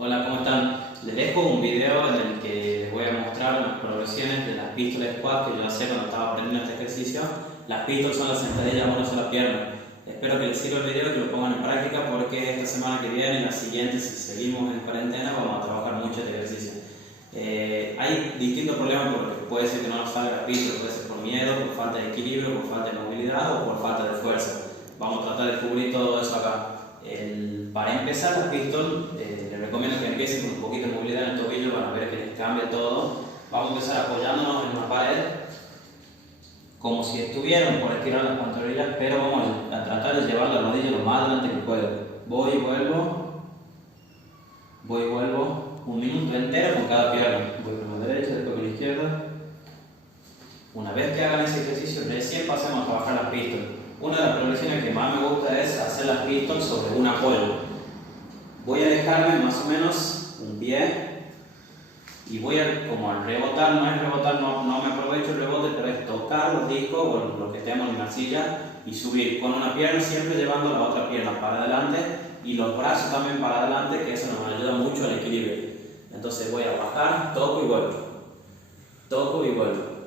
Hola, ¿cómo están? Les dejo un video en el que les voy a mostrar las progresiones de las pistolas squat que yo hacía cuando estaba aprendiendo este ejercicio. Las pistolas son las sentadillas a una sola pierna. Espero que les sirva el video y que lo pongan en práctica porque esta semana que viene y la siguiente, si seguimos en cuarentena, vamos a trabajar mucho este ejercicio. Hay distintos problemas porque puede ser que no nos salga la pistola, puede ser por miedo, por falta de equilibrio, por falta de movilidad o por falta de fuerza. Vamos a tratar de cubrir todo eso acá. Para empezar la pistol, les recomiendo que empiecen con un poquito de movilidad en el tobillo para ver que les cambie todo. Vamos a empezar apoyándonos en una pared, como si estuvieran por estirar las pantorrillas, pero vamos a tratar de llevar la rodilla lo más adelante que pueda. Voy y vuelvo, un minuto entero con cada pierna. Voy con la derecha, después con la izquierda. Una vez que hagan ese ejercicio, recién pasemos a trabajar las pistolas. Una de las progresiones que más me gusta es hacer las pistolas sobre un apoyo. Voy a dejarme más o menos un pie y voy a, como al rebotar, no me aprovecho el rebote, pero es tocar los discos o lo que tenemos en la silla y subir con una pierna siempre llevando la otra pierna para adelante y los brazos también para adelante, que eso nos ayuda mucho al equilibrio. Entonces voy a bajar, toco y vuelvo, toco y vuelvo.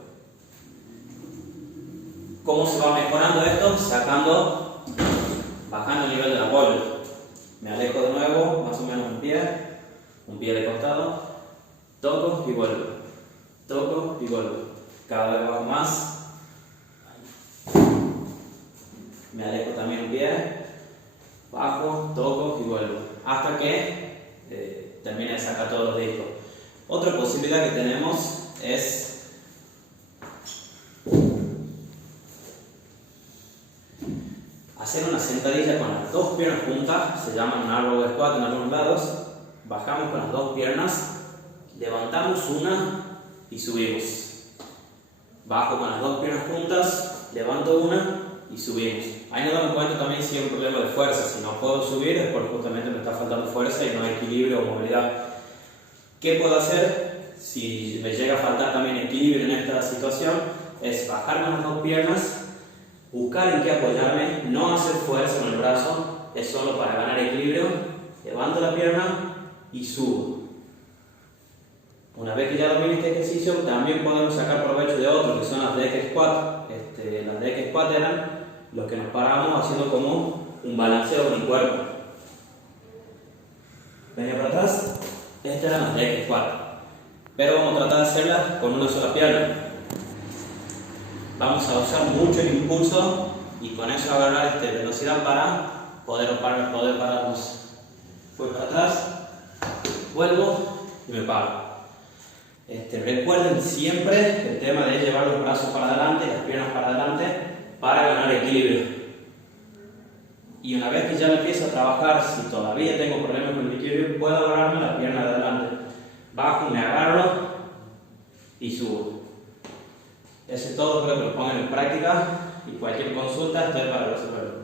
¿Cómo se va mejorando esto? Bajando el nivel del apoyo. Me alejo de nuevo, más o menos un pie de costado, toco y vuelvo, cada vez bajo más, me alejo también un pie, bajo, toco y vuelvo, hasta que termine de sacar todos los discos. Otra posibilidad que tenemos es hacer una sentadilla con las dos piernas juntas, se llama un arrow squat en algunos lados. Bajamos con las dos piernas, levantamos una y subimos. Bajo con las dos piernas juntas, levanto una y subimos. Ahí nos damos cuenta también si hay un problema de fuerza. Si no puedo subir es porque justamente me está faltando fuerza y no hay equilibrio o movilidad. ¿Qué puedo hacer si me llega a faltar también equilibrio en esta situación? Es bajar con las dos piernas, buscar en qué apoyarme, no hacer fuerza con el brazo, es solo para ganar equilibrio. Levanto la pierna y subo. Una vez que ya domine este ejercicio, también podemos sacar provecho de otro, que son las deck squat. Las deck squat eran los que nos parábamos haciendo como un balanceo con el cuerpo. Venía para atrás, estas eran las deck squat. Pero vamos a tratar de hacerlas con una sola pierna. Vamos a usar mucho el impulso y con eso agarrar velocidad para poder pararnos. Voy para atrás, vuelvo y me paro. Recuerden siempre el tema de llevar los brazos para adelante y las piernas para adelante para ganar equilibrio. Y una vez que ya empiezo a trabajar, si todavía tengo problemas con el equilibrio, puedo agarrarme la pierna de adelante. Bajo, me agarro y subo. Eso es todo, espero que lo pongan en práctica y cualquier consulta estoy para resolverlo.